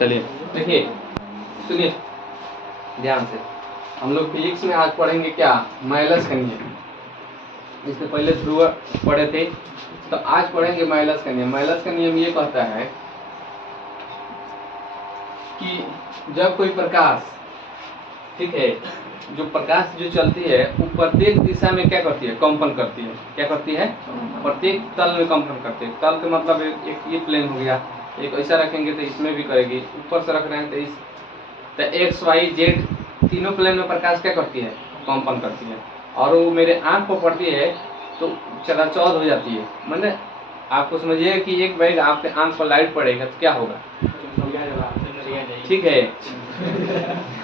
चलिए देखिए, सुनिए ध्यान से। हम लोग फिजिक्स में आज पढ़ेंगे क्या, माइलस का नियम। इससे पहले ध्रुव पढ़े थे, तो आज पढ़ेंगे माइलस का नियम। माइलस का नियम ये कहता है कि जब कोई प्रकाश, ठीक है, जो प्रकाश जो चलती है वो प्रत्येक दिशा में क्या करती है, कंपन करती है। क्या करती है? प्रत्येक तल में कंपन करती है। तल का मतलब एक ये प्लेन हो गया, एक ऐसा रखेंगे तो इसमें भी करेगी, ऊपर से रख रहे हैं तो इस एक्स वाई जेड तीनों प्लेन में प्रकाश क्या करती है, कंपन करती है। और वो मेरे आंख को पड़ती है तो चकाचौंध हो जाती है। मतलब आपको समझिए कि एक बैग आपके आंख पर लाइट पड़ेगा तो क्या होगा, ठीक है,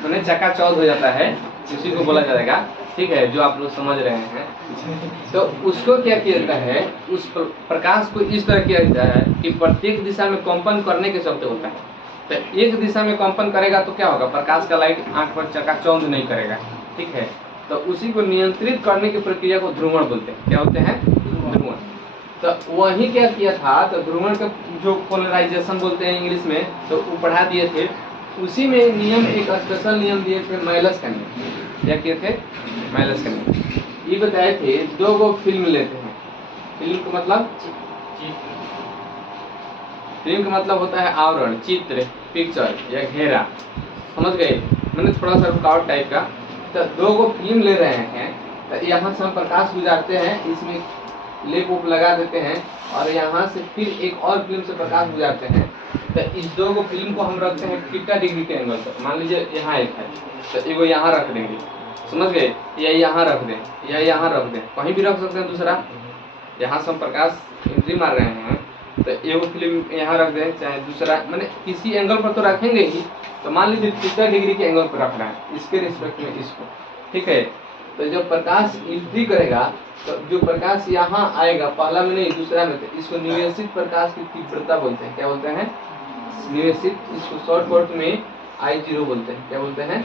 मैंने चकाचौंध हो जाता है, उसी को बोला जाएगा, ठीक है, जो आप लोग समझ रहे हैं। तो उसको क्या किया जाता है, उस प्रकाश को इस तरह किया जाता है कि प्रत्येक दिशा में कंपन करने के चलते होता है। तो एक दिशा में कंपन करेगा तो क्या होगा, प्रकाश का लाइट आंख पर चकाचौंध नहीं करेगा, ठीक है। तो उसी को नियंत्रित करने की प्रक्रिया को ध्रुवण बोलते हैं। क्या बोलते हैं? ध्रुवण। तो वही क्या किया था, तो ध्रुवण का जो पोलराइजेशन बोलते हैं इंग्लिश में, तो वो पढ़ा दिए थे। उसी में नियम एक स्पेशल नियम दिए थे, माइलस का नियम। क्या किए थे? माइलस का नियम। ये बताए थे, दो गो फिल्म लेते हैं। फिल्म का मतलब, फिल्म का मतलब होता है आवरण, चित्र, पिक्चर या घेरा, समझ गए? मैंने थोड़ा सा रुकावट टाइप का। तो दो गो फिल्म ले रहे हैं, तो यहाँ से हम प्रकाश गुजारते हैं, इसमें लेप उप लगा देते हैं, और यहाँ से फिर एक और फिल्म से प्रकाश गुजारते हैं। तो इस दो गो फिल्म को हम रखते हैं थीटा डिग्री के एंगल पर। मान लीजिए यहाँ एक है, तो एगो यहाँ रख देंगे, समझ गए? या यहाँ रख दें, या यहाँ रख दें, कहीं भी रख सकते हैं। दूसरा, यहाँ से हम प्रकाश एंट्री मार रहे हैं, तो एगो फिल्म यहाँ रख दें, चाहे दूसरा, मैंने किसी एंगल पर तो रखेंगे ही। तो मान लीजिए थीटा डिग्री के एंगल पर रख रहे हैं, इसके रिस्पेक्ट में इसको, ठीक है। तो जब प्रकाश एंट्री करेगा, तो जो प्रकाश यहाँ आएगा, पहला में नहीं दूसरा में, तो इसको निवेशित प्रकाश की तीव्रता बोलते हैं। क्या बोलते हैं? निवेशित। इसको शॉर्टकट में I0 बोलते हैं। क्या बोलते हैं?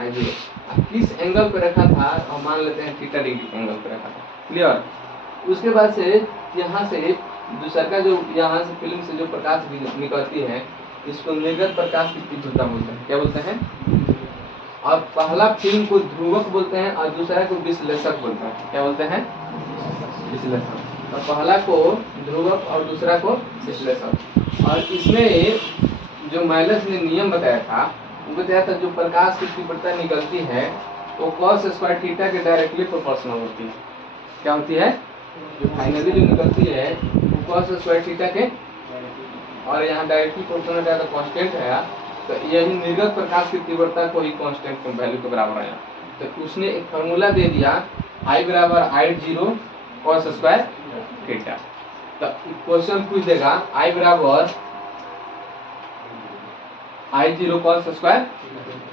I0। किस एंगल पे रखा था, हम मान लेते हैं थीटा डिग्री के एंगल पे रखा था। क्लियर? उसके बाद से यहाँ से दूसरा का जो यहाँ से फिल्म से जो प्रकाश निकलती है, इसको निर्गत प्रकाश की तीव्रता बोलते हैं। क्या बोलते हैं? और पहला फिल्म को ध्रुवक बोलते हैं और दूसरा को विश्लेषक बोलते हैं। क्या बोलते हैं? विश्लेषक। और पहला को ध्रुवक और दूसरा को विश्लेषक। और इसमें जो माइलस ने नियम बताया था, वो बताया था जो प्रकाश की तीव्रता निकलती है तो cos स्क्वायर थीटा के डायरेक्टली प्रोपोर्शनल होती है। क्या होती है? जो फाइनली जो निकलती है वो cos स्क्वायर थीटा के, और यहाँ डायरेक्टली प्रोपोर्शनल है तो कांस्टेंट है, तो यही निर्गत प्रकाश की तीव्रता को ही कांस्टेंट के वैल्यू के बराबर आया। तो उसने एक फार्मूला दे दिया, I बराबर I0 cos स्क्वायर थीटा। तो क्वेश्चन पूछ देगा I बराबर I0 cos स्क्वायर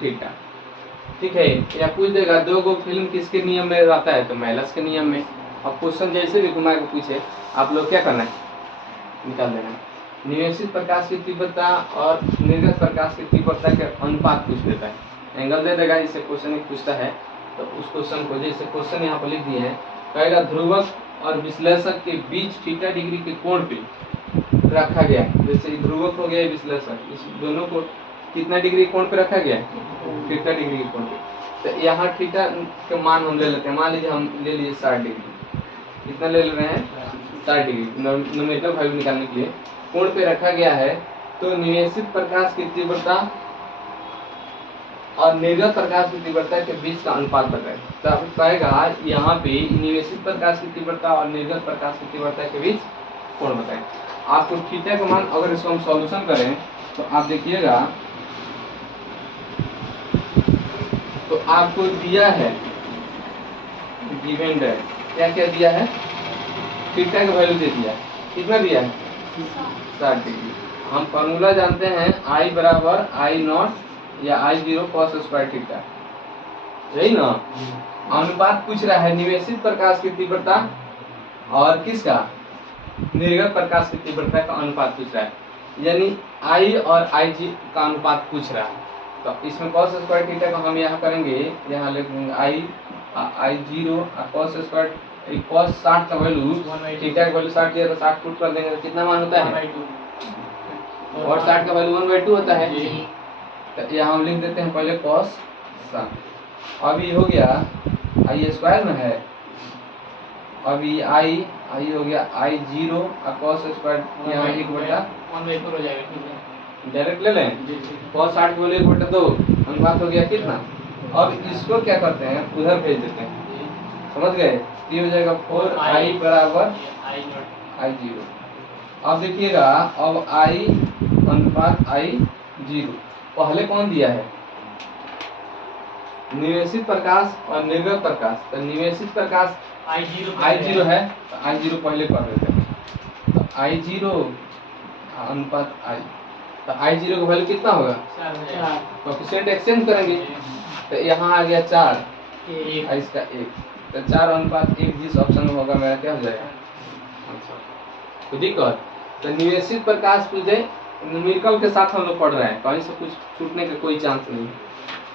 थीटा, ठीक है। या पूछ देगा दो गो फिल्म किसके नियम में रहता है, तो माइलस के नियम में। अब क्वेश्चन जैसे भी घुमा के पूछे, आप लोग क्या करना है, निकाल देना है। निवेशित प्रकाश की तीव्रता और निर्गत प्रकाश की तीव्रता के अनुपात पूछ देता है, एंगल दे देगा। इससे क्वेश्चन एक पूछता है, तो उस क्वेश्चन को जैसे क्वेश्चन यहाँ पर लिख दिए हैं, कहेगा ध्रुवक और विश्लेषक के बीच थीटा डिग्री के कोण पे रखा गया है। जैसे ध्रुवक हो गया विश्लेषक, इस दोनों को कितना डिग्री कोण पे रखा गया है, थीटा डिग्री के कोण पे। तो यहाँ थीटा के मान हम ले लेते हैं, मान लीजिए हम ले लीजिए 60 डिग्री। कितना ले रहे हैं? 60 डिग्री। न्यूमेरिकल वैल्यू निकालने के लिए कोण पे रखा गया है। तो निवेशित प्रकाश की तीव्रता और निर्गत प्रकाश की तीव्रता के बीच का अनुपात बताएं। तो आप कहेगा यहाँ पे निवेशित प्रकाश की तीव्रता और निर्गत प्रकाश की तीव्रता के बीच कोण बताएं। आपको थीटा का मान, अगर इसको हम सॉल्यूशन करें तो आप देखिएगा, तो आपको दिया है गिवन है, क्या क्या दिया है, थीटा का वैल्यू दे दिया। कितना दिया है? 60 डिग्री। हम फॉर्मूला जानते हैं, I बराबर I0 या I0 cos स्क्वायर थीटा, यही ना। अनुपात पूछ रहा है निवेशित प्रकाश की तीव्रता और किसका, निर्गत प्रकाश की तीव्रता का अनुपात पूछ रहा है, यानी I और IG का अनुपात पूछ रहा है। तो इसमें cos स्क्वायर थीटा को हम यहाँ करेंगे, यहाँ लिखेंगे I0 cos स्क्वायर, cos 60 का वैल्यू, थीटा का वैल्यू 60 दिया तो 60 पुट कर देंगे तो कितना मान होता है? और 60 का वैल्यू 1/2 होता है। जी। तो यहाँ हम लिख देते हैं पहले cos 60। अब ये हो गया आई स्क्वायर में है, अब ये आई हो गया आई 0 और cos स्क्वायर यहाँ 1/4 हो जाएगा, ठीक है। डायरेक्ट ले लें। जी। cos 60 को 1/2 अनुपात हो गया कितना। अब इसको क्या करते हैं, उधर भेज देते हैं, समझ गए। ये हो जाएगा 4i बराबर I0। अब देखिएगा, अब I अनुपात I0 पहले कौन दिया है, निवेशित प्रकाश और निर्गत प्रकाश। तो निवेशित प्रकाश I0 है, तो I0 पहले कर देते हैं। तो I0 अनुपात I, तो I0 का वैल्यू कितना होगा, 4 कोएफिशिएंट एक्सचेंज करेंगे। तो यहाँ आ गया 4 और इसका 1, तो 4 अनुपात 1 जिस ऑप्शन में होगा मेरा क्या हो जाएगा आंसर। तो दिक्कत, तो निवेशित प्रकाश तुझे न्यूमेरिकल के साथ हम लोग पढ़ रहे हैं, कहीं से कुछ छूटने का कोई चांस नहीं है।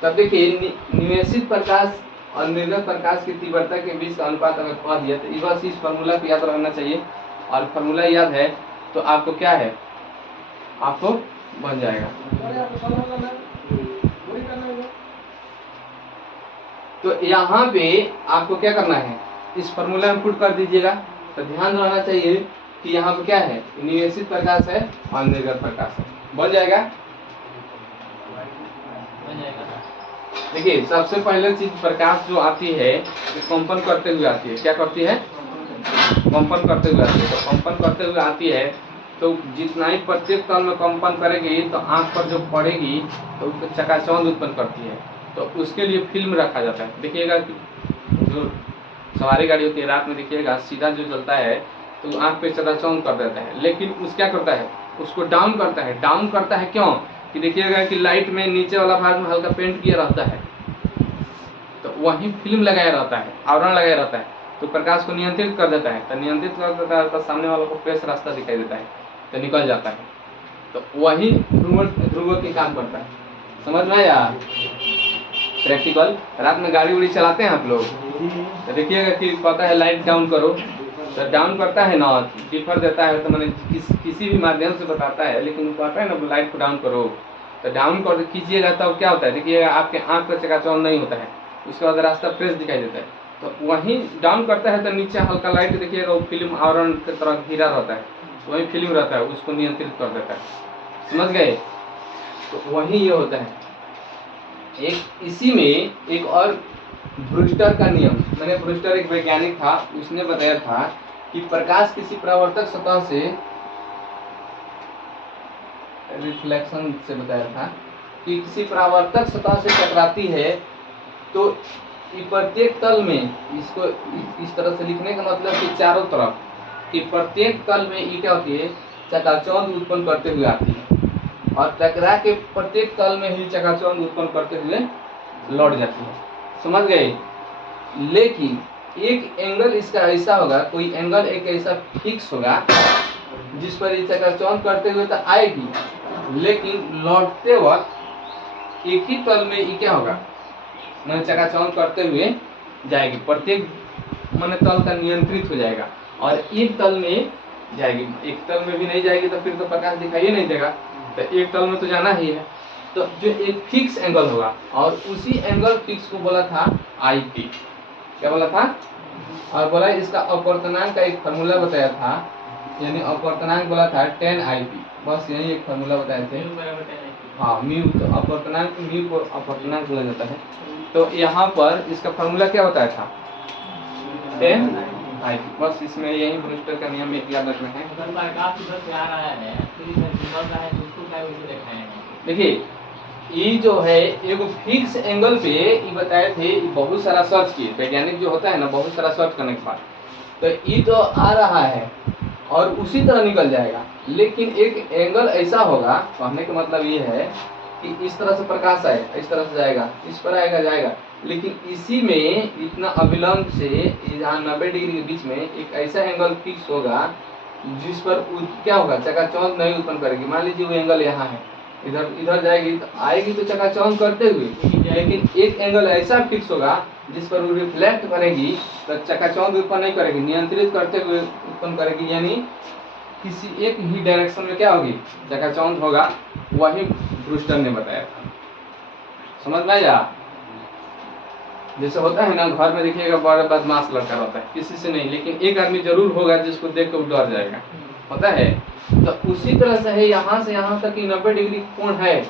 तब देखिए निवेशित प्रकाश और निर्गत प्रकाश की तीव्रता के बीच का अनुपात अगर पा दिया तो बस इस फार्मूला को याद रखना चाहिए, और फार्मूला याद है तो आपको क्या है, आपको बन जाएगा। तो यहाँ पे आपको क्या करना है, इस फार्मूला में पुट कर दीजिएगा। तो ध्यान रहना चाहिए कि यहाँ पे क्या है, निवेशित प्रकाश है और निर्गत प्रकाश है, बन जाएगा। देखिए सबसे पहले चीज प्रकाश जो आती है कंपन करते हुए आती है। क्या करती है, कंपन करते हुए आती है। तो कंपन करते हुए आती है तो जितना ही प्रत्येक तल में कंपन करेगी तो आंख पर जो पड़ेगी तो उसको चकाचौंध उत्पन्न करती है। तो उसके लिए फिल्म रखा जाता है। देखिएगा कि जो सवारी गाड़ी होती है रात में, देखिएगा सीधा जो चलता है तो आंख पे चकाचौंध कर देता है, लेकिन उस क्या करता है, उसको डाउन करता है। डाउन करता है क्यों, कि देखिएगा कि लाइट में नीचे वाला भाग में हल्का पेंट किया रहता है, तो वहीं फिल्म लगाया रहता है, आवरण लगाया रहता है, तो प्रकाश को नियंत्रित कर देता है। तो नियंत्रित कर देता है तो सामने वालों को फ्रेश रास्ता दिखाई देता है, तो निकल जाता है। तो वही ध्रुव के काम करता है। समझ में आया। प्रैक्टिकल रात में गाड़ी उड़ी चलाते हैं आप लोग, तो देखिएगा कि पता है लाइट डाउन करो, तो डाउन करता है ना, डिफर देता है, तो मैंने किसी भी माध्यम से बताता है, लेकिन कहता है ना लाइट को डाउन करो, तो डाउन कर कीजिएगा तब क्या होता है, देखिएगा आपके आंख पर चकाचौंध नहीं होता है, उसके बाद रास्ता फ्रेश दिखाई देता है। तो वहीं डाउन करता है तो नीचे हल्का लाइट देखिएगा, वो फिल्म आवरण की तरह घिरा रहता है, वही फिल्म रहता है, उसको नियंत्रित कर देता है। समझ गए। तो वही ये होता है। एक इसी में एक और ब्रूस्टर का नियम, मैंने ब्रूस्टर एक वैज्ञानिक था, उसने बताया था कि प्रकाश किसी परावर्तक सतह से रिफ्लेक्शन से बताया था कि किसी परावर्तक सतह से टकराती है तो प्रत्येक तल में, इसको इस तरह से लिखने का मतलब कि चारों तरफ कि प्रत्येक तल में ये क्या होती है, चकाचौंध उत्पन्न करते हुए आती है, और टकरा के प्रत्येक तल में ही चकाचौंध उत्पन्न करते हुए लौट जाती है। समझ गए। लेकिन एक एंगल इसका ऐसा होगा, कोई एंगल एक ऐसा फिक्स होगा जिस पर ये चकाचौंध करते हुए तो आएगी, लेकिन लौटते वक्त एक ही तल में ये क्या होगा, मैंने चकाचौंध करते हुए जाएगी। प्रत्येक मैंने तल का नियंत्रित हो जाएगा और एक तल में जाएगी, एक तल में भी नहीं जाएगी तो फिर तो प्रकाश दिखाई नहीं देगा, तो एक तल में तो जाना ही है। तो जो एक फिक्स एंगल होगा, और उसी एंगल फिक्स को बोला था आई पी। क्या बोला था, और बोला इसका अपवर्तनांक का एक फार्मूला बताया था, यानी अपवर्तनांक बोला था 10 IP। बस यही एक फार्मूला बताए थे। हाँ म्यू, तो अपवर्तनांक म्यू को अपवर्तनांक बोला जाता है। तो यहाँ पर इसका फार्मूला क्या बताया था 10 IP। बस इसमें यही ब्रूस्टर का नियम एक याद रखना है। देखिए ये जो है एक फिक्स एंगल पे ये बताए थे, बहुत सारा सर्च किए वैज्ञानिक जो होता है ना, बहुत सारा सर्च करने के बाद तो ये तो आ रहा है और उसी तरह निकल जाएगा। लेकिन एक एंगल ऐसा होगा, कहने का मतलब ये है कि इस तरह से प्रकाश आएगा, इस तरह से जाएगा, इस पर आएगा जाएगा, लेकिन इसी में इतना अविलंब से यहाँ 90 डिग्री के बीच में एक ऐसा एंगल फिक्स होगा जिस पर क्या होगा, चकाचौंध नहीं उत्पन्न करेगी। मान लीजिए वो एंगल यहाँ है, इधर इधर जाएगी तो आएगी तो चकाचौंध करते हुए, लेकिन एक एंगल ऐसा फिक्स होगा जिस पर वो रिफ्लेक्ट करेगी तो चकाचौंध उत्पन्न नहीं करेगी, नियंत्रित करते हुए उत्पन्न करेगी, यानी किसी एक ही डायरेक्शन में क्या होगी, चकाचौंध होगा, वही ब्रूस्टर ने बताया था। समझ में आया? जैसे होता है ना घर में, देखिएगा बड़ा बदमाश लड़का रहता है, किसी से नहीं, लेकिन एक आदमी जरूर होगा जिसको देख कर डर जाएगा, होता है। तो उसी तरह से है, यहाँ से यहाँ तक कि 90 डिग्री कोण है,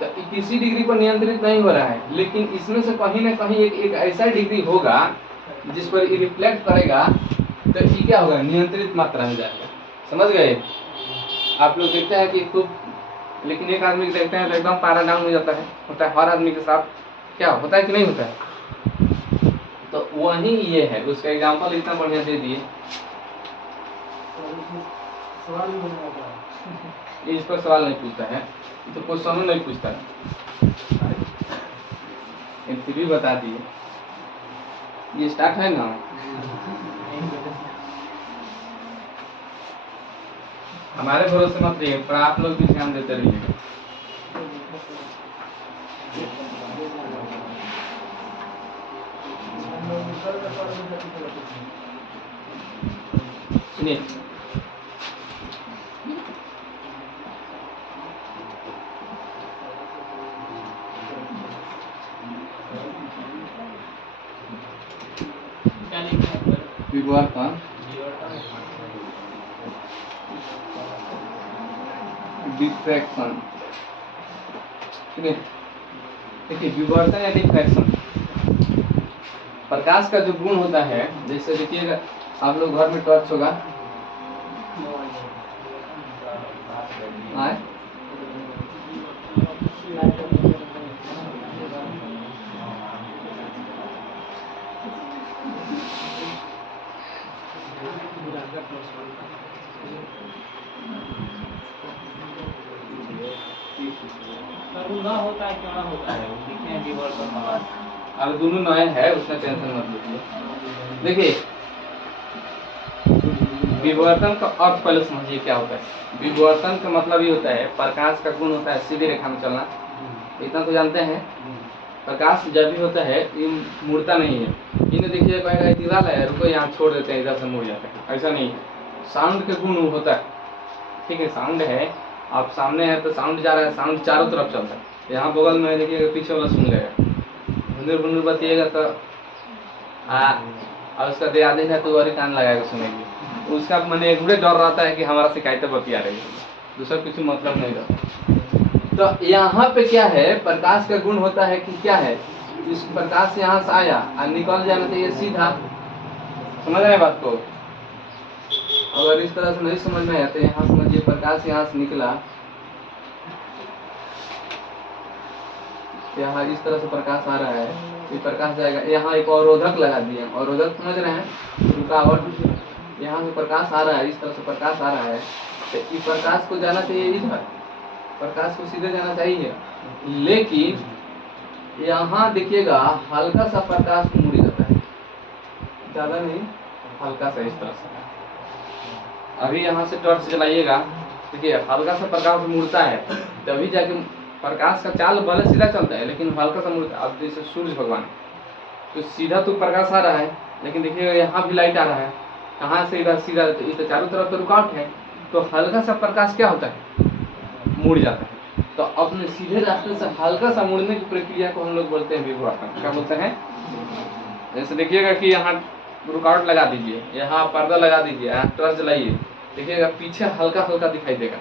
तो किसी डिग्री पर नियंत्रित नहीं हो रहा है, लेकिन इसमें से कहीं ना कहीं एक ऐसा डिग्री होगा जिस पर ये रिफ्लेक्ट करेगा, तो ये क्या होगा, नियंत्रित मात्रा में जाएगा। समझ गए? आप लोग देखते हैं कि खूब, लेकिन एक आदमी को देखते हैं तो एकदम पारा डाउन हो जाता है, होता है हर आदमी के साथ, क्या होता है कि नहीं होता है? तो वही ये है, उसका एग्जाम्पल इतना बढ़िया दे दिए। इस पर सवाल नहीं पूछता है, तो क्वेश्चन नहीं पूछता है, फिर भी बता दिए। ये स्टार्ट है ना, हमारे भरोसे मत रहिए, पर आप लोग भी ध्यान देते रहिएगा। सुनिए, क्या लिखा है पर? विवर्तन, डिफ्रैक्शन। सुनिए, देखिए विवर्तन या डिफ्रैक्शन, प्रकाश का जो गुण होता है, जैसे देखिएगा आप लोग घर में टॉर्च होगा, आए पर वो ना होता है, क्यों ना होता है, वो लिखते हैं विवर्तन वाला। अब दोनों नए है, उसमें टेंशन मत लीजिए। देखिए विवर्तन का अर्थ पहले समझिए क्या होता है। विवर्तन का मतलब ये होता है, प्रकाश का गुण होता है सीधी रेखा में चलना, इतना तो जानते हैं। प्रकाश जब भी होता है ये मुड़ता नहीं है, इन्हें देखिए कहेगा दीवार है, रुको यहाँ छोड़ देते हैं, इधर से मुड़ जाते हैं, ऐसा नहीं है। साउंड के गुण होता है, ठीक है, साउंड है, आप सामने है तो साउंड जा रहा है, साउंड चारों तरफ चलता है। यहाँ बगल में देखिएगा पीछे वाला सुन लेगा, भुंदर भुंदर बतिएगा तो और उसका दे आदि है तो और कान लगाएगा सुनेगी, उसका मैंने एक डर रहता है कि हमारा शिकायतें बतिया रही है, दूसरा कुछ मतलब नहीं रहता। तो यहाँ पे क्या है, प्रकाश का गुण होता है कि क्या है, इस प्रकाश यहाँ से आया और निकल जाना चाहिए सीधा। समझ रहे हैं बात को? अगर इस तरह से नहीं समझ में आया तो यहाँ समझिए, प्रकाश यहाँ से निकला, यहाँ इस तरह से प्रकाश आ रहा है, ये प्रकाश जाएगा, यहाँ एक अवरोधक लगा दिए, अवरोधक समझ रहे हैं, रुकावट। यहाँ से प्रकाश आ रहा है, इस तरह से प्रकाश आ रहा है, तो इस प्रकाश को जाना चाहिए इधर, प्रकाश को सीधे जाना चाहिए, लेकिन यहाँ देखिएगा हल्का सा प्रकाश मुड़ जाता है, ज्यादा नहीं, हल्का सा इस तरह से। अभी यहाँ से टॉर्च जलाइएगा, देखिए हल्का सा प्रकाश मुड़ता है, तभी जाके प्रकाश का चाल भले सीधा चलता है, लेकिन हल्का सा मुड़ता है। अब जैसे सूर्य भगवान, तो सीधा तो प्रकाश आ रहा है, लेकिन देखिएगा यहाँ भी लाइट आ रहा है, कहाँ से इधर सीधा, इधर चारों तरफ तो रुकावट है, तो हल्का सा प्रकाश क्या होता है, मुड़ जाता है। तो अपने सीधे रास्ते से हल्का सा मुड़ने की प्रक्रिया को हम लोग बोलते हैं विवर्तन। क्या बोलते हैं? जैसे देखिएगा कि यहाँ रुकावट लगा दीजिए, यहाँ पर्दा लगा दीजिए, यहाँ टॉर्च जलाइए, देखिएगा पीछे हल्का हल्का दिखाई देगा,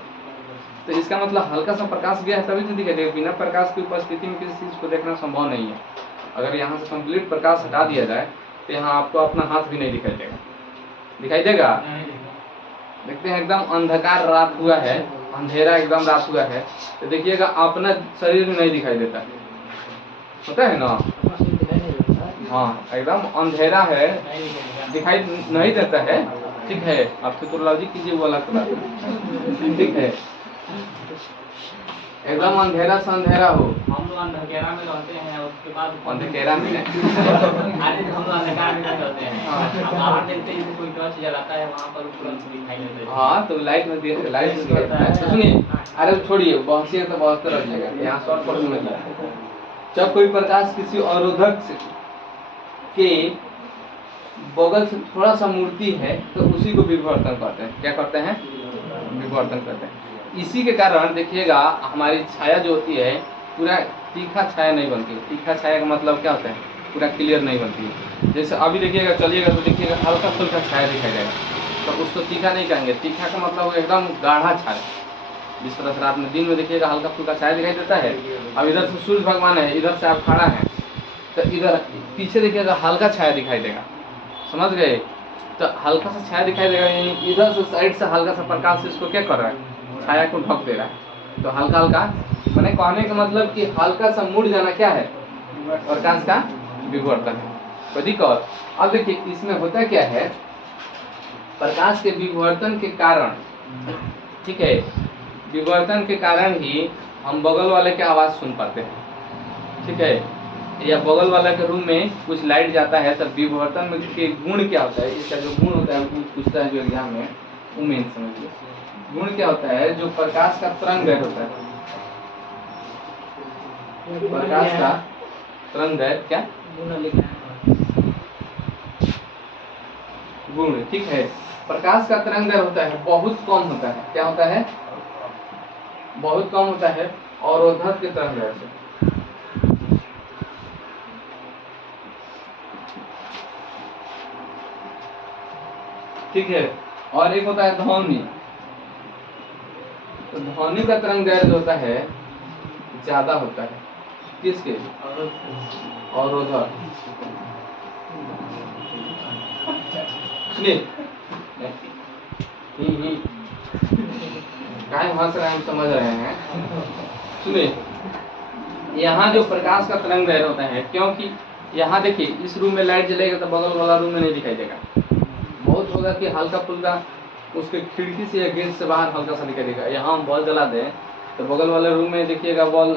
तो इसका मतलब हल्का सा प्रकाश गया है तभी तो दिखाई देगा। बिना प्रकाश की उपस्थिति में किसी चीज को देखना संभव नहीं है। अगर यहाँ से कंप्लीट प्रकाश हटा दिया जाए तो यहाँ आपको अपना हाथ भी नहीं दिखाई देगा, दिखाई देगा? देखते हैं एकदम अंधकार रात हुआ है, अंधेरा एकदम रात हुआ है, तो देखिएगा अपना शरीर में नहीं दिखाई देता, होता है ना? हाँ, एकदम अंधेरा है, दिखाई नहीं देता है, ठीक है। आप फिक्रोलॉजी कीजिए, वो अलग बात है, ठीक है। एकदम अंधेरा से अंधेरा हो, हम लोग अंधेरा में रहते हैं, उसके बाद अंधेरा में अरे हम लोग अंधकार में नहीं रहते हैं, बाहर देखते हैं कोई टॉर्च जलाता है, वहाँ पर तुरंत दिखाई देता है। हाँ, तो लाइट में दिए, लाइट में दिए। तो सुनिए, अरे छोड़िए, बहसिए तो बहुत तरह जगह, यहाँ शॉर्ट कट समझिए। जब कोई प्रकाश किसी अवरोधक के बगल से थोड़ा सा मुड़ती है तो उसी को विवर्तन कहते हैं। क्या कहते हैं? विवर्तन करते हैं। इसी के कारण देखिएगा हमारी छाया जो होती है पूरा तीखा छाया नहीं बनती है। तीखा छाया का मतलब क्या होता है, पूरा क्लियर नहीं बनती है। जैसे अभी देखिएगा, चलिएगा तो देखिएगा हल्का फुल्का छाया दिखाई देगा, तो उसको तीखा नहीं कहेंगे। तीखा का मतलब एकदम गाढ़ा छाया। जिस तरह से रात में, दिन में देखिएगा हल्का फुल्का छाया दिखाई देता है। अब इधर से सूर्य भगवान है, इधर से आप खड़ा हैं, तो इधर पीछे देखिएगा हल्का छाया दिखाई देगा, समझ गए। तो हल्का सा छाया दिखाई देगा, यानी इधर से साइड से हल्का सा प्रकाश इसको क्या कर रहा है, छाया को ढक दे रहा है। तो हल्का हल्का, मैंने कहने का मतलब कि हल्का सा मुड़ जाना क्या है, प्रकाश का विवर्तन है। कोई दिक्कत? अब देखिए इसमें होता क्या है, प्रकाश के विवर्तन के कारण, ठीक है, विवर्तन के कारण ही हम बगल वाले की आवाज सुन पाते हैं, ठीक है, या बगल वाला के रूम में कुछ लाइट जाता है, तब विवर्तन में के गुण क्या होता है, इसका जो गुण होता है पूछता है जो एग्जाम में, वो मेन समझिए। गुण क्या होता है, जो प्रकाश का तरंग होता है, प्रकाश का तरंग क्या गुण, ठीक है। प्रकाश का तरंग होता है बहुत कम होता है, क्या होता है, बहुत कम होता है, और अवरोधक के तरंग से, ठीक है। और एक होता है ध्वनि, तो ध्वनि का तरंग दैर्घ्य होता है ज्यादा होता है, किसके, अवरोधक। सुनिए, काहे हंस रहे हैं, हम समझ रहे हैं। सुनिए, यहाँ जो प्रकाश का तरंग दैर्घ्य होता है, क्योंकि यहाँ देखिए इस रूम में लाइट जलेगा तो बगल वाला रूम में नहीं दिखाई देगा। बहुत होगा कि हल्का फुल्का उसके खिड़की से या गेट से बाहर हल्का सा दिखाई देगा। यहाँ हम बॉल जला दें तो बगल वाले रूम में देखिएगा बॉल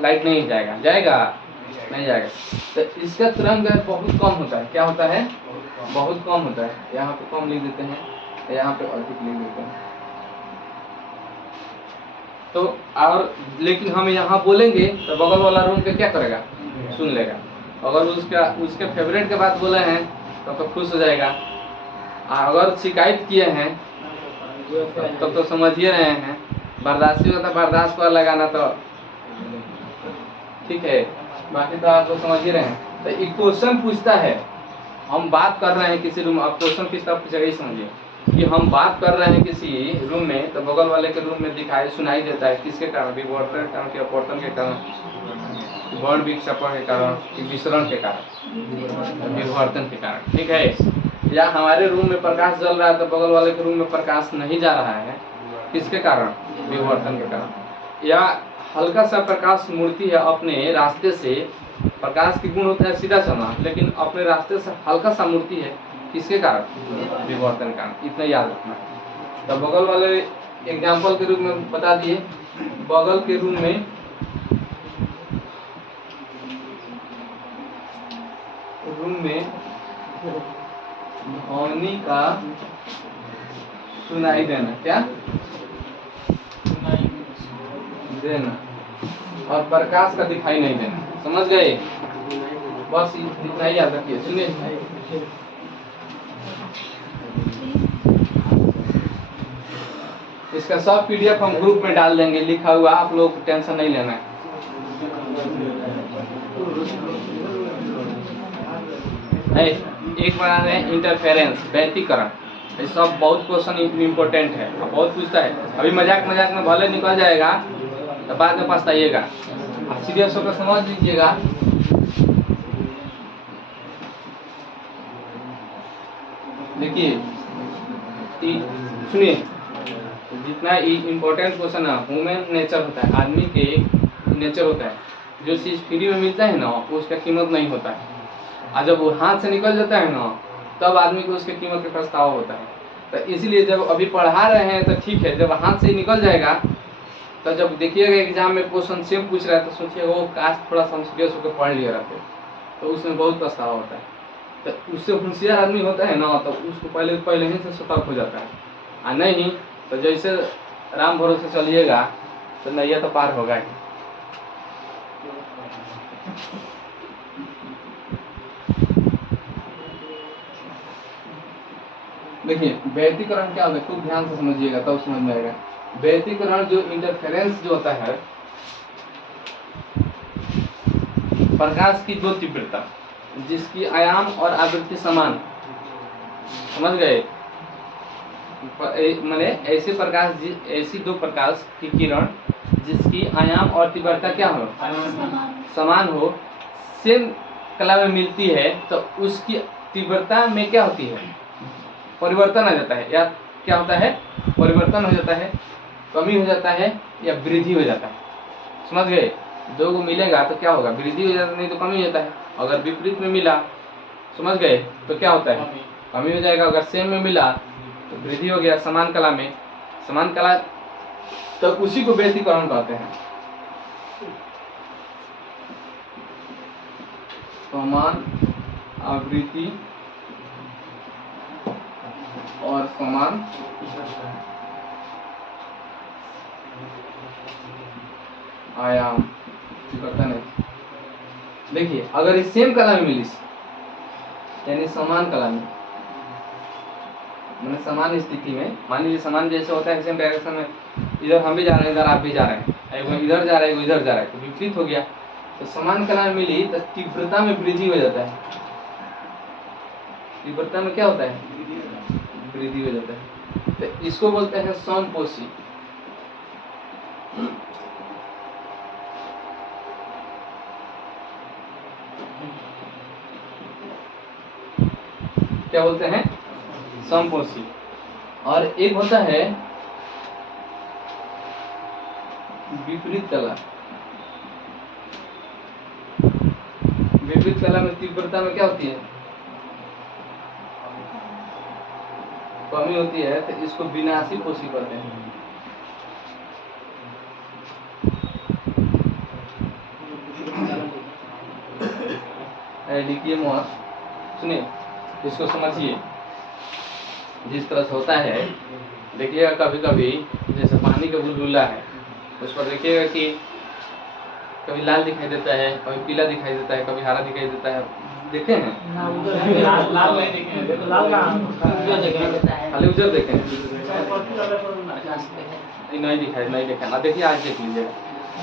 लाइट नहीं जाएगा, जाएगा नहीं जाएगा। तो इसका तरंग दैर्घ्य बहुत कम होता है, क्या होता है, बहुत कम होता है। यहाँ पे कम लिख देते हैं, यहाँ पे अधिक लिख देते हैं। तो और लेकिन हम यहाँ बोलेंगे तो बगल वाला रूम के क्या करेगा, सुन लेगा। अगर उसके फेवरेट के बात बोले हैं तो खुश हो जाएगा। अगर शिकायत किए हैं तब तो समझ ही रहे हैं, बर्दाश्ती होता बर्दाश्त पर लगाना, तो ठीक है, बाकी तो आप लोग समझ ही रहे हैं। तो एक क्वेश्चन पूछता है, हम बात कर रहे हैं किसी रूम, आप क्वेश्चन किस तरह पूछेगा ये समझिए, कि हम बात कर रहे हैं किसी रूम में, तो बगल वाले के रूम में दिखाई सुनाई देता है, किसके कारण, विवर्तन के कारण, अपवर्तन के कारण, वर्ण विक्षेपण के कारण, विसरण के कारण, विवर्तन के कारण, ठीक है। या हमारे रूम में प्रकाश जल रहा है तो बगल वाले के रूम में प्रकाश नहीं जा रहा है, किसके कारण, विवर्तन के कारण। या हल्का सा प्रकाश मूर्ति है अपने रास्ते से, प्रकाश की गुण होता है सीधा चलना, लेकिन अपने रास्ते से हल्का सा मूर्ति है, किसके कारण, विवर्तन के कारण। इतना याद रखना है। तो बगल वाले एग्जाम्पल के रूप में बता दिए, बगल के रूम में ध्वनि का सुनाई देना, क्या देना, और प्रकाश का दिखाई नहीं देना, समझ गए। बस इतना ही याद रखिए। सुनिए, इसका सब पीडीएफ हम ग्रुप में डाल देंगे लिखा हुआ, आप लोग को टेंशन नहीं लेना है। एक बना रहे हैं इंटरफेरेंस, व्यतिकरण, ये सब बहुत क्वेश्चन इम्पोर्टेंट है, बहुत पूछता है। अभी मजाक मजाक में भले निकल जाएगा तो बाद में पछताइएगा, आप सीरियस होकर समझ लीजिएगा। देखिए सुनिए, जितना इम्पोर्टेंट क्वेश्चन है, ह्यूमन नेचर होता है, आदमी के नेचर होता है, जो चीज़ फ्री में मिलता है ना उसका कीमत नहीं होता है, और जब वो हाथ से निकल जाता है ना तब आदमी को उसके कीमत का पछतावा होता है। तो इसलिए जब अभी पढ़ा रहे हैं तो ठीक है, जब हाथ से निकल जाएगा तो जब देखिएगा एग्जाम में क्वेश्चन सेम पूछ रहा है तो सोचिएगा वो काश थोड़ा सा सीरियस होकर पढ़ लिया रहते, तो उसमें बहुत पछतावा होता है। तो उससे होशियार आदमी होता है ना तो उसको पहले ही से सतर्क हो जाता है, और नहीं तो जैसे राम भरोसे चलिएगा तो नैया तो पार होगा ही। देखिए व्यतिकरण क्या होता है, खूब ध्यान से समझिएगा तब समझ में आएगा। व्यतिकरण जो इंटरफेरेंस जो होता है, प्रकाश की दो तीव्रता जिसकी आयाम और आवृत्ति समान, समझ गए, माने ऐसे प्रकाश ऐसी दो प्रकाश की किरण जिसकी आयाम और तीव्रता क्या हो, समान हो, सेम कला में मिलती है, तो उसकी तीव्रता में क्या होती है, परिवर्तन आ जाता है, या क्या होता है, परिवर्तन हो जाता है, कमी हो जाता है, या वृद्धि हो जाता है। समझ गए, दो को मिलेगा तो क्या होगा, वृद्धि हो जाता है, नहीं तो कमी हो जाता है। अगर विपरीत में मिला, समझ गए, तो क्या होता है, कमी हो जाएगा। अगर सेम में मिला तो वृद्धि हो गया, समान कला में, समान कला, तो उसी को व्यतिकरण कहते हैं। समान आवृत्ति और समान आयाम, पता नहीं। देखिए, अगर इस सेम कला में मिली, यानी समान कला में, मैंने समान स्थिति में, मान लीजिए समान जैसे होता है सेम डायरेक्शन में, इधर हम भी जा रहे हैं, इधर आप भी जा रहे हैं, एगो इधर जा रहा है, एगो इधर जा रहा है, तो विपरीत हो गया। तो समान कला में मिली तो तीव्रता में वृद्धि हो जाता है, तीव्रता में क्या होता है, वृद्धि हो जाता है। तो इसको बोलते हैं समपोषी। क्या बोलते हैं, समपोषी। और एक होता है विपरीत कला। विपरीत कला में तीव्रता में क्या होती है, कमी होती है, तो इसको विनाशी पोषी कहते हैं। लिखिए मत, सुनिए, इसको समझिए। जिस तरह से होता है, देखिएगा कभी कभी जैसे पानी का बुलबुला है, उस पर देखिएगा कि कभी लाल दिखाई देता है, कभी पीला दिखाई देता है, कभी हरा दिखाई देता है, देखे हैं? खाली उजर देखे हैं? नहीं दिखाई, नहीं देखा ना। देखिए आज देख लीजिएगा,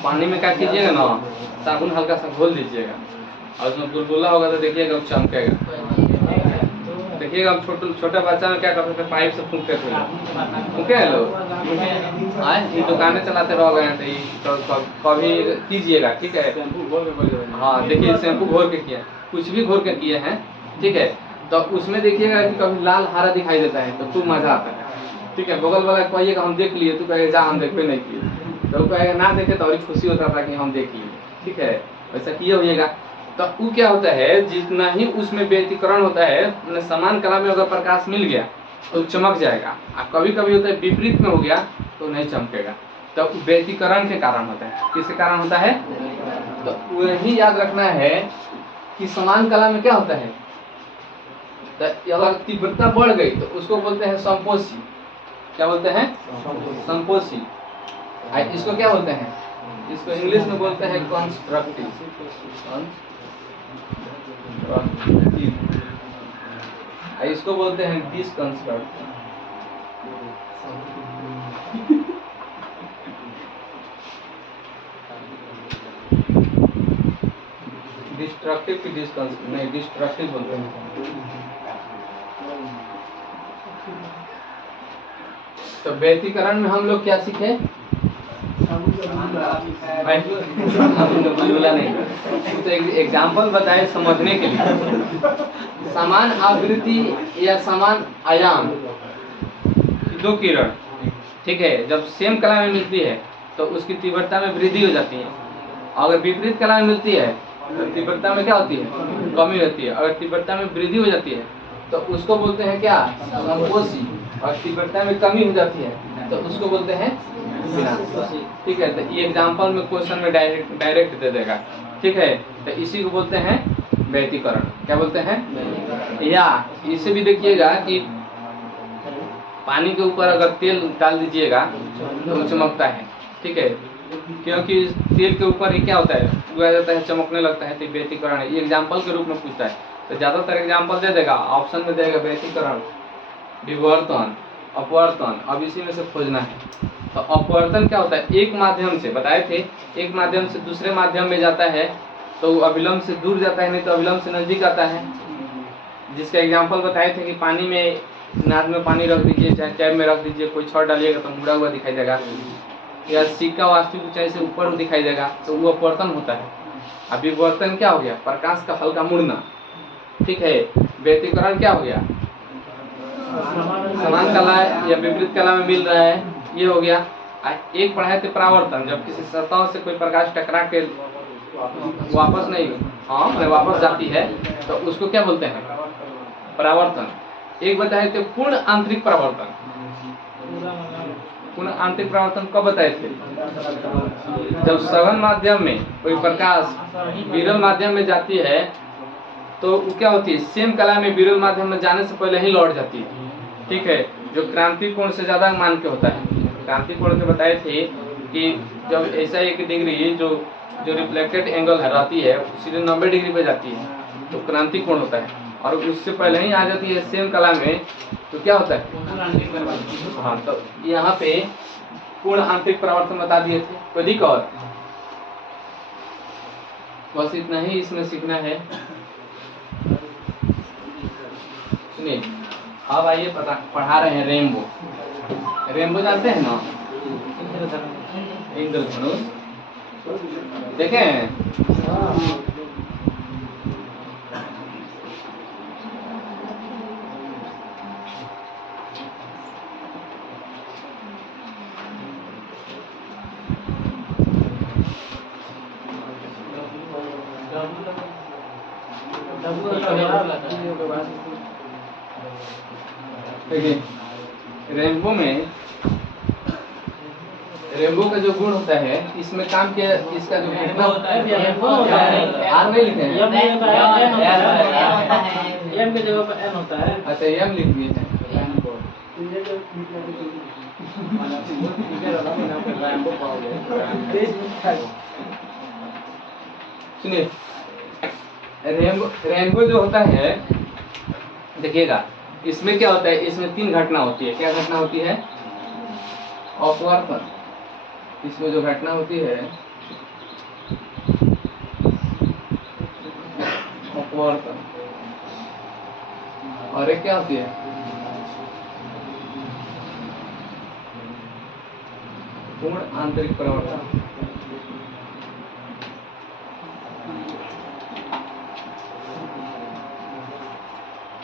पानी में क्या कीजिएगा ना, साबुन हल्का सा घोल दीजिएगा और उसमें बुलबुला होगा तो देखिएगा चमकेगा। देखिएगा हम छोटा बच्चा में क्या करते थे, पाइप से फूंकते थे, फूंके हैं लोग, आज ये दुकानें चलाते रह गए, तो कभी कीजिएगा, ठीक है? हाँ, देखिए शैम्पू घोर के किए, कुछ भी घोर के किए हैं, ठीक है? तो उसमें देखिएगा कि कभी लाल हरा दिखाई देता है तो खूब मजा आता है, ठीक है? बगल वाला कहिएगा हम देख लिए, तू कहेगा जा हम देखते नहीं किए, तो कहेगा ना देखे तो और खुशी होता था कि हम देख लिए, ठीक है? वैसा किए होइएगा। तो वो क्या होता है, जितना ही उसमें व्यतिकरण होता है, समान कला में अगर प्रकाश मिल गया तो चमक जाएगा, और कभी कभी होता है विपरीत में हो गया तो नहीं चमकेगा। तो व्यतिकरण के कारण होता है, किसके कारण होता है? तो वही याद रखना है कि समान कला में क्या होता है, तो अगर तीव्रता बढ़ गई तो उसको बोलते हैं समपोषी। क्या बोलते हैं? समपोषी। इसको क्या बोलते हैं? इसको इंग्लिश में बोलते हैं कंस्ट्रक्टिव। इसको बोलते हैं डिसकंस्ट्रक्टिव। डिस्ट्रक्टिव की डिसकंस्ट्रक्टिव नहीं, डिस्ट्रक्टिव बोलते हैं। तो व्यतिकरण में हम लोग क्या सीखे? बुलबुला नहीं, तो एग्जाम्पल बताए समझने के लिए। समान आवृत्ति या समान आयाम दो किरण, ठीक है, जब सेम कला में मिलती है तो उसकी तीव्रता में वृद्धि हो जाती है। अगर विपरीत कला में मिलती है तो तीव्रता में क्या होती है? कमी होती है। अगर तीव्रता में वृद्धि हो जाती है तो उसको बोलते हैं क्या? समपोषी। और तीव्रता में कमी हो जाती है तो उसको बोलते हैं विनाशी। ठीक है, तो ये एग्जाम्पल में क्वेश्चन में डायरेक्ट दे देगा, ठीक है? तो इसी को बोलते हैं व्यतिकरण। क्या बोलते हैं? या इसे भी देखिएगा कि पानी के ऊपर अगर तेल डाल दीजिएगा तो वो चमकता है, ठीक है, क्योंकि तेल के ऊपर ही क्या होता है, उगाया जाता है, चमकने लगता है। तो व्यतिकरण है, ये एग्जाम्पल के रूप में पूछता है। तो ज्यादातर एग्जाम्पल दे देगा, ऑप्शन में देगा व्यतिकरण, विवर्तन, अपवर्तन। अब इसी में से खोजना है। तो अपवर्तन क्या होता है, एक माध्यम से बताए थे, एक माध्यम से दूसरे माध्यम में जाता है तो अविलंब से दूर जाता है, नहीं तो अविलंब से नजदीक आता है। जिसका एग्जांपल बताए थे कि पानी में, नाद में पानी रख दीजिए, चाहे टैब में रख दीजिए, कोई छड़ डालिएगा तो मुड़ा हुआ दिखाई देगा, या सिक्का वास्तविक ऊंचाई से ऊपर दिखाई देगा, तो वो अपवर्तन होता है। अब विवर्तन क्या हो गया, प्रकाश का हल्का मुड़ना, ठीक है। व्यतिकरण क्या हो गया, समान कला या विपरीत कला में मिल रहा है, ये हो गया। एक पढ़ाए थे परावर्तन, जब किसी सतह से कोई प्रकाश टकरा के वापस नहीं, हाँ वापस जाती है तो उसको क्या बोलते हैं, परावर्तन। एक बताए थे पूर्ण आंतरिक परावर्तन। पूर्ण आंतरिक परावर्तन कब बताए थे, जब सघन माध्यम में कोई प्रकाश विरल माध्यम में जाती है तो वो क्या होती है, सेम कला में विरल माध्यम में जाने से पहले ही लौट जाती है, ठीक है। जो क्रांति कोण से ज्यादा मान के होता है, क्रांति कोण के बताए थे कि जब ऐसा एक डिग्री जो रिफ्लेक्टेड एंगल रहती है सीधे 90 डिग्री पे जाती है तो क्रांति कोण होता है, और उससे पहले ही आ जाती है सेम कला में तो क्या होता है, हाँ। तो यहाँ पे पूर्ण आंतरिक परावर्तन बता दिए थे। कोई दिक्कत, बस इतना ही इसमें सीखना है। सुनिए अब आइए पढ़ा रहे हैं रेनबो। रेनबो जानते हैं ना, इंद्रधनुष देखें, देखिए रेनबो में, रेनबो का जो गुण होता है, इसमें काम किया, इसका जो घटना होता है, आर नहीं लिखे हैं, एम की जगह पर एन होता है। अच्छा एम लिख दिए हैं। सुनिए रेनबो जो होता है, देखिएगा इसमें क्या होता है, इसमें 3 घटना होती है। क्या घटना होती है, अपवर्तन, इसमें जो घटना होती है अपवर्तन, और एक क्या होती है, पूर्ण आंतरिक परावर्तन।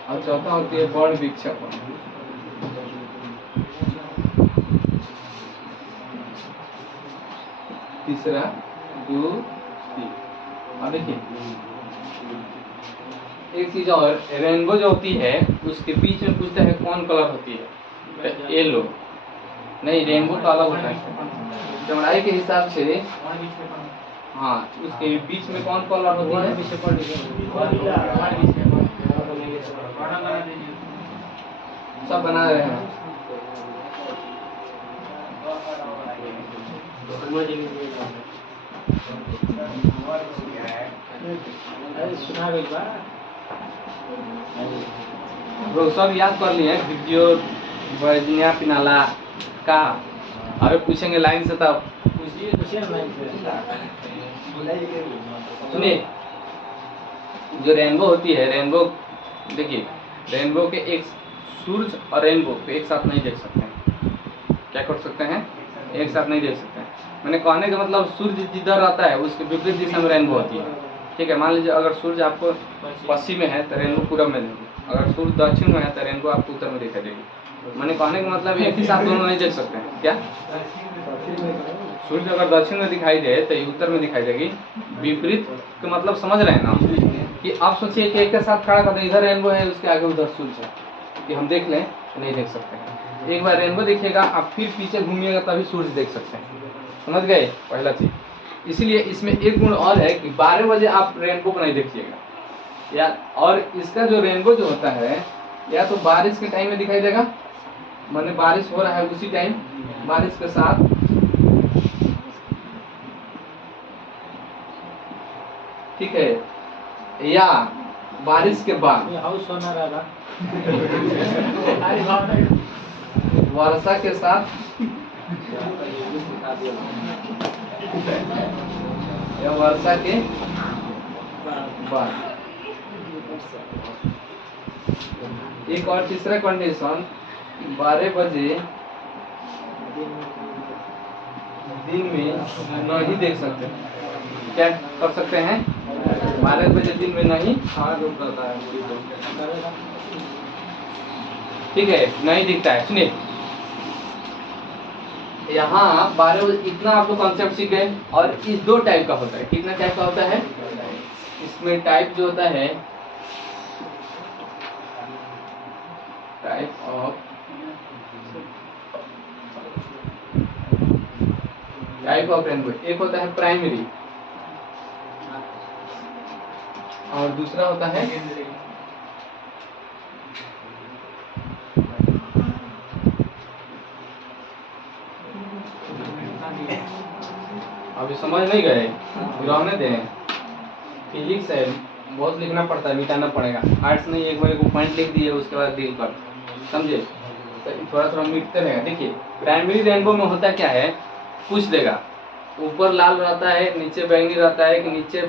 और चौथा होती है बड़ विक्षेपण। तीसरा 2 3। और देखिए एक चीज और, रेनबो जो होती है उसके बीच में पूछता है कौन कलर होती है, येलो नहीं, रेनबो तो अलग होता है चौड़ाई के हिसाब से, हाँ उसके बीच में कौन कलर होती है, सब बना रहे हैं। तो सब याद कर लिए वीडियो वर्जिनिया पिनाला का, अरे पूछेंगे लाइन से तब सुनिए। जो रेनबो होती है, रेनबो देखिए, रेनबो के एक सूरज और रेनबो को एक साथ नहीं देख सकते हैं। क्या कर सकते हैं, एक साथ नहीं देख सकते हैं। मैंने कहने का मतलब सूर्य जिधर रहता है उसके विपरीत दिशा में रेनबो होती है, ठीक है। मान लीजिए अगर सूर्य आपको पश्चिम में है तो रेनबो पूरब में देगी, अगर सूर्य दक्षिण में है तो रेनबो आपको उत्तर में दिखाई देगी। मैंने कहने का मतलब एक ही साथ दोनों नहीं देख सकते हैं। क्या, सूर्य अगर दक्षिण में दिखाई दे तो ये उत्तर में दिखाई देगी, विपरीत का मतलब समझ रहे हैं ना, कि आप सोचिए कि एक के साथ खड़ा करते इधर रेनबो है उसके आगे उधर सूर्य है, कि हम देख लें तो नहीं देख सकते। एक बार रेनबो देखिएगा आप फिर पीछे घूमिएगा तभी सूर्य देख सकते हैं, समझ गए पहला चीज। इसीलिए इसमें एक गुण और है कि 12 बजे आप रेनबो को नहीं देखिएगा, या और इसका जो रेनबो जो होता है या तो बारिश के टाइम में दिखाई देगा, माने बारिश हो रहा है उसी टाइम बारिश के साथ, ठीक है, या बारिश के बाद वर्षा के साथ या वर्षा के बाद। एक और तीसरा कंडीशन, 12 बजे दिन में नहीं देख सकते। क्या कर सकते हैं? 12 बजे दिन में नहीं, ठीक है, नहीं दिखता है। सुनिए, यहाँ 12 बजे इतना आप लोग कॉन्सेप्ट सीख गए। और इस दो टाइप का होता है। कितना टाइप का होता है इसमें? टाइप जो होता है, टाइप ऑफ रेनबो, एक होता है प्राइमरी और दूसरा होता है अभी समझ नहीं गए, रहने दें। फिजिक्स है, बहुत लिखना पड़ता है, मिटाना पड़ेगा। आर्ट्स नहीं, एक बार को पॉइंट लिख दिए उसके बाद डील कर, समझे? तो थोड़ा थोड़ा मिटते रहेगा। देखिए, प्राइमरी रेनबो में होता क्या है, पूछ देगा ऊपर लाल रहता है नीचे बैंगनी रहता है, कि नीचे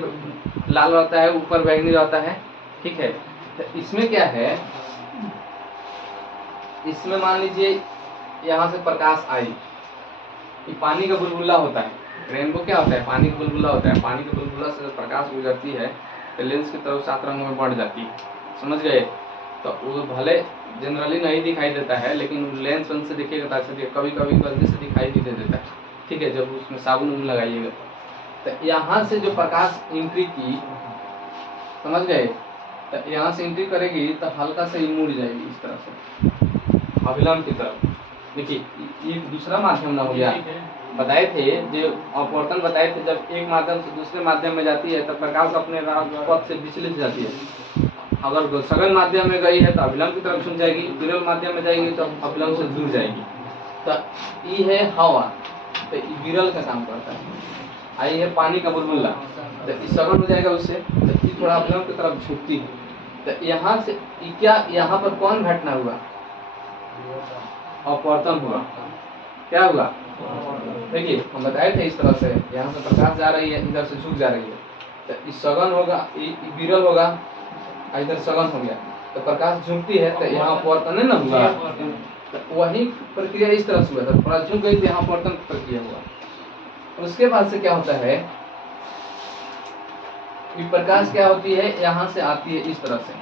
लाल रहता है ऊपर बैंगनी रहता है, ठीक है? तो इसमें क्या है, इसमें मान लीजिए यहाँ से प्रकाश आई, कि पानी का बुलबुला होता है। रेनबो क्या होता है? पानी का बुलबुला होता है। पानी के बुलबुला से प्रकाश गुजरती है तो लेंस की तरफ 7 रंगों में बढ़ जाती है, समझ गए? तो वो भले जनरली नहीं दिखाई देता है, लेकिन लेंस वन से देखिएगा तो अच्छा दिखेगा, कभी कभी गलती से दिखाई भी दे देता है, ठीक है, जब उसमें साबुन उन लगाइएगा। तो यहाँ से जो प्रकाश एंट्री की, समझ गए? तो यहाँ से एंट्री करेगी तो हल्का से ही मुड़ जाएगी इस तरह से अभिलंब की तरफ। देखिए, ये दूसरा माध्यम ना हो गया। बताए थे जो अपवर्तन बताए थे, जब एक माध्यम से दूसरे माध्यम में जाती है तो प्रकाश अपने पथ से विचलित जाती है। अगर सघन माध्यम में गई है तो अभिलंब की तरफ झुक जाएगी, विरल माध्यम में जाएगी तो अभिलंब से दूर जाएगी। तो ये है हवा, तो ये विरल का काम करता है। आई है पानी का बुलबुला, तो ये सघन हो जाएगा उससे, तो ये थोड़ा अभिलंब की तरफ झुकती है। तो यहाँ से क्या, यहाँ पर कौन घटना हुआ? अपवर्तन हुआ। क्या हुआ? देखिए, हम बताए थे इस तरह से, यहाँ से प्रकाश जा रही है, इधर से झुक जा रही है, तो इस सघन होगा, विरल होगा, इधर सघन हो गया, तो प्रकाश झुकती है तो यहाँ अपवर्तन है ना हुआ। तो वही प्रक्रिया इस तरह से हुआ था, थोड़ा झुक गई तो यहाँ अपवर्तन प्रक्रिया हुआ। उसके बाद से क्या होता है, प्रकाश क्या होती है, यहाँ से आती है इस तरह से,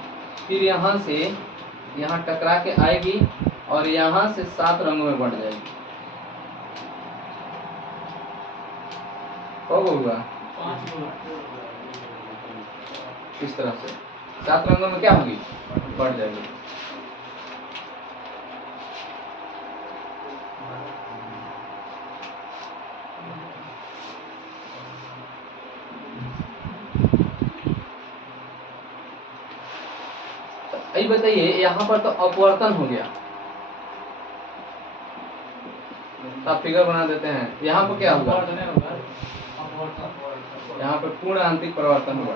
फिर यहाँ से यहाँ टकरा के आएगी और यहाँ से 7 रंगों में बढ़ जाएगी। कब होगा? इस तरह से 7 रंगों में क्या होगी? बढ़ जाएगी। अभी बताइए, यहाँ पर तो अपवर्तन हो गया, आप फिगर बना देते हैं। यहाँ पर क्या होगा? यहाँ पर पूर्ण आंतरिक परिवर्तन हुआ।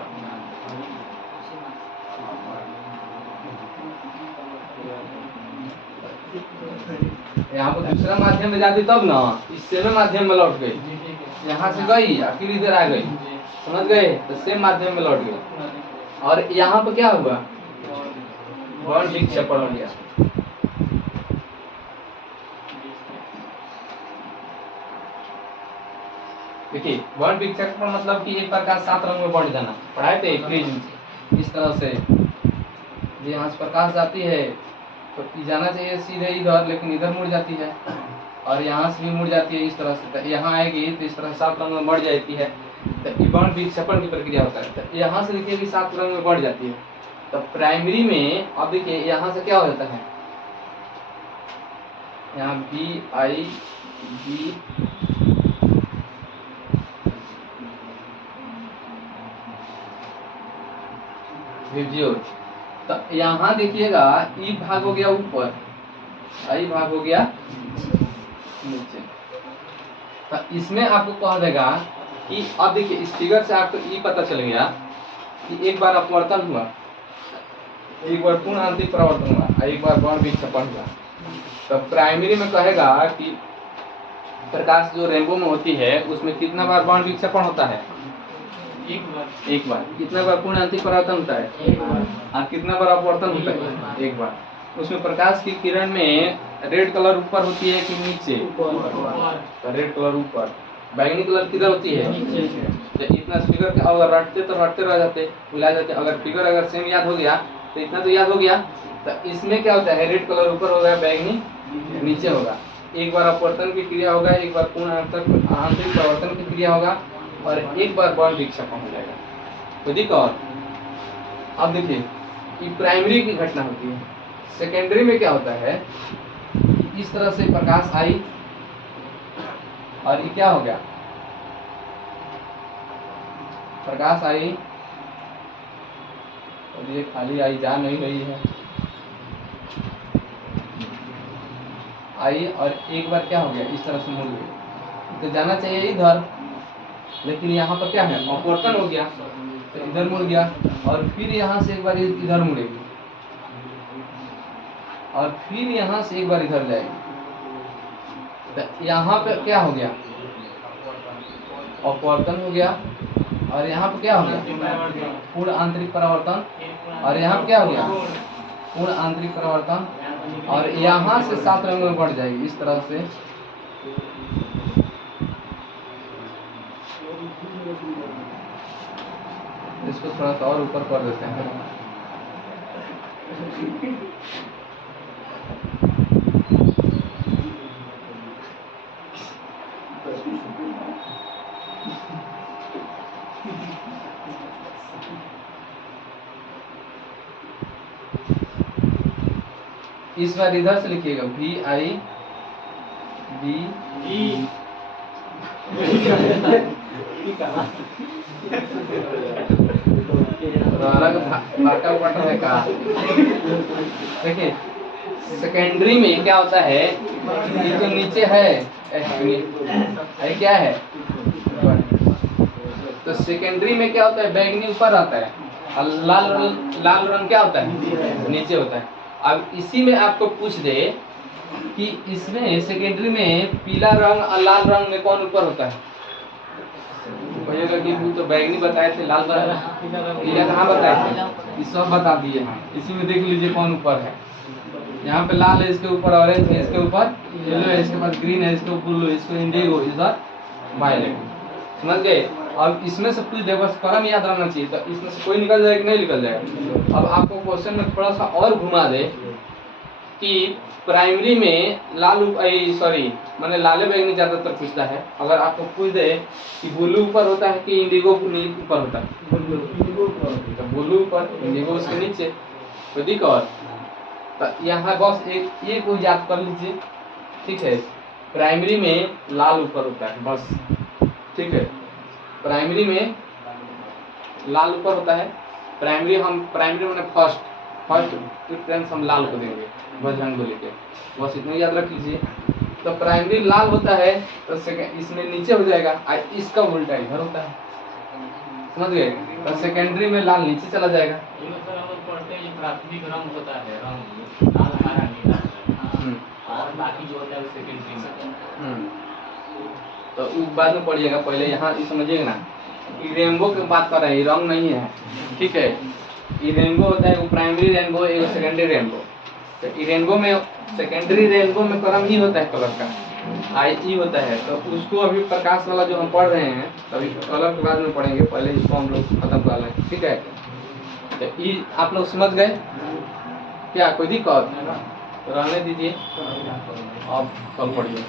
यहाँ पर दूसरा माध्यम में जाती तब ना, इससे में माध्यम में लौट गई, यहाँ से गई आखिर इधर आ गई, समझ गए? तो सेम माध्यम में लौट गई। और यहाँ पर क्या हुआ? वर्ण विक्षेपण हो गया। देखिए, वर्ण विक्षेपण मतलब कि एक प्रकाश 7 रंग में बढ़ जाना। पढ़ाए थे प्रिज्म, इस तरह से यहाँ से प्रकाश जाती है तो जाना चाहिए सीधे इधर, लेकिन इधर मुड़ जाती है, और यहाँ से भी मुड़ जाती है इस तरह से। तो यहाँ आएगी तो इस तरह 7 रंग में बढ़ जाती है, तो वर्ण विक्षेपण की प्रक्रिया होता है। तो यहाँ से देखिए कि 7 रंग में बढ़ जाती है। तो प्राइमरी में अब देखिए यहाँ से क्या हो जाता है, यहाँ BI B विब्जियोर। तो यहाँ देखिएगा ई भाग हो गया ऊपर, आई भाग हो गया नीचे। तो इसमें आपको कह देगा कि अब देखिए इस फिगर से आपको ये पता चल गया कि एक बार अपवर्तन हुआ, एक बार पूर्ण आंतरिक परिवर्तन हुआ, एक बार वर्ण विक्षेपण हुआ। तो प्राइमरी में कहेगा कि प्रकाश जो रेनबो में होती है उसमें कितना बार बाण विक्षेपण होता है? एक बार। कितना बार पूर्ण आंतरिक परावर्तन होता है? एक बार। और कितना बार अपवर्तन होता है? एक बार। उसमें प्रकाश की किरण में रेड कलर ऊपर होती है कि नीचे? तो रेड कलर ऊपर। बैंगनी कलर किधर होती है? तो इतना फिगर अगर रटते तो रटते रह जाते, भुला जाते। अगर फिगर अगर सेम याद हो गया तो इतना तो याद हो गया। तो इसमें क्या होता है, रेड कलर ऊपर होगा, बैंगनी नीचे होगा। एक बार अपवर्तन की क्रिया होगा, एक बार पूर्ण आंतरिक परावर्तन की क्रिया होगा और एक बार बाण विक्षेपण हो जाएगा। तो देखो अब देखिए कि प्राइमरी की घटना होती है। सेकेंडरी में क्या होता है, इस तरह से प्रकाश आई और ये क्या हो गया, प्रकाश आई और ये खाली आई जा नहीं रही है, आई और एक बार क्या हो गया, इस तरह से मुड़ गई। तो जाना चाहिए इधर, लेकिन यहाँ पर क्या है, अपवर्तन हो गया तो इधर मुड़ गया और फिर यहाँ से एक बार इधर मुड़ेगी और फिर यहाँ से एक बार इधर जाएगी। तो यहाँ पे क्या हो गया, अपवर्तन हो गया और यहाँ पे क्या हो गया, पूर्ण आंतरिक परावर्तन। और यहाँ पे क्या हो गया, पूर्ण आंतरिक परावर्तन। और यहाँ से 7 रंग में बढ़ जाएगी इस तरह से। इसको थोड़ा सा और ऊपर कर देते हैं। इस बार इधर से लिखिएगा VI B है का। देखिए सेकेंडरी में क्या होता है, ये जो नीचे है ये क्या है, तो सेकेंडरी में क्या होता है, बैंगनी ऊपर आता है और लाल रंग क्या होता है, नीचे होता है। अब इसी में आपको पूछ दे कि इसमें सेकेंडरी में पीला रंग और लाल रंग में कौन ऊपर होता है, कहिएगा कि वो तो बैंगनी बताए थे, लाल पीला कहाँ बताए थे, ये सब बता दिए हैं। इसी में देख लीजिए कौन ऊपर है। यहाँ पे लाल है, इसके ऊपर ऑरेंज है, इसके ऊपर येलो है, इसके बाद ग्रीन है, इसके ऊपर ब्लू, इसको इंडिगो, इधर वायलेट। समझ गए। अब इसमें से कुछ देखो क्रम याद रहना चाहिए, तो इसमें से कोई निकल जाएगा कि नहीं निकल जाएगा। अब आपको क्वेश्चन में थोड़ा सा और घुमा दे कि प्राइमरी में मैंने लाले बैंगनी ज्यादातर पूछता है। अगर आपको पूछ दे कि ब्लू ऊपर होता है कि इंडिगो ऊपर होता है, ब्लू ऊपर, इंडिगो उसके नीचे। तो देखो तो यहाँ बस एक को याद कर लीजिए, ठीक है। प्राइमरी में लाल ऊपर होता है बस, ठीक है। प्राइमरी में लाल ऊपर होता है। प्राइमरी मैंने फर्स्ट प्रेफरेंस हम लाल को देंगे बजरंग बली के, बस इतना याद रख लीजिए। तो प्राइमरी लाल होता है तो इसमें नीचे हो जाएगा और इसका उल्टा इधर होता है, समझ गए। तो सेकेंडरी में लाल नीचे चला जाएगा। प्राथमिक रंग होता है, रंग लाल हरा नीला, और बाकी जो होता है वो सेकेंडरी में। तो वो बाद में पढ़िएगा, पहले यहाँ समझिएगा ना, रेनबो की बात कर रहे हैं, रंग नहीं है, ठीक है। ये रेनबो होता है, वो प्राइमरी रेनबो, एक सेकेंडरी रेनबो। तो रेनबो में सेकेंडरी रेनबो में क्रम ही होता है कलर का, I होता है। तो उसको अभी प्रकाश वाला जो हम पढ़ रहे हैं, तभी कलर के बाद में पढ़ेंगे, पहले इसको हम लोग खत्म कर लें, ठीक है। तो ये आप लोग समझ गए क्या, कोई दिक्कत रहने दीजिए, अब कल पढ़िए।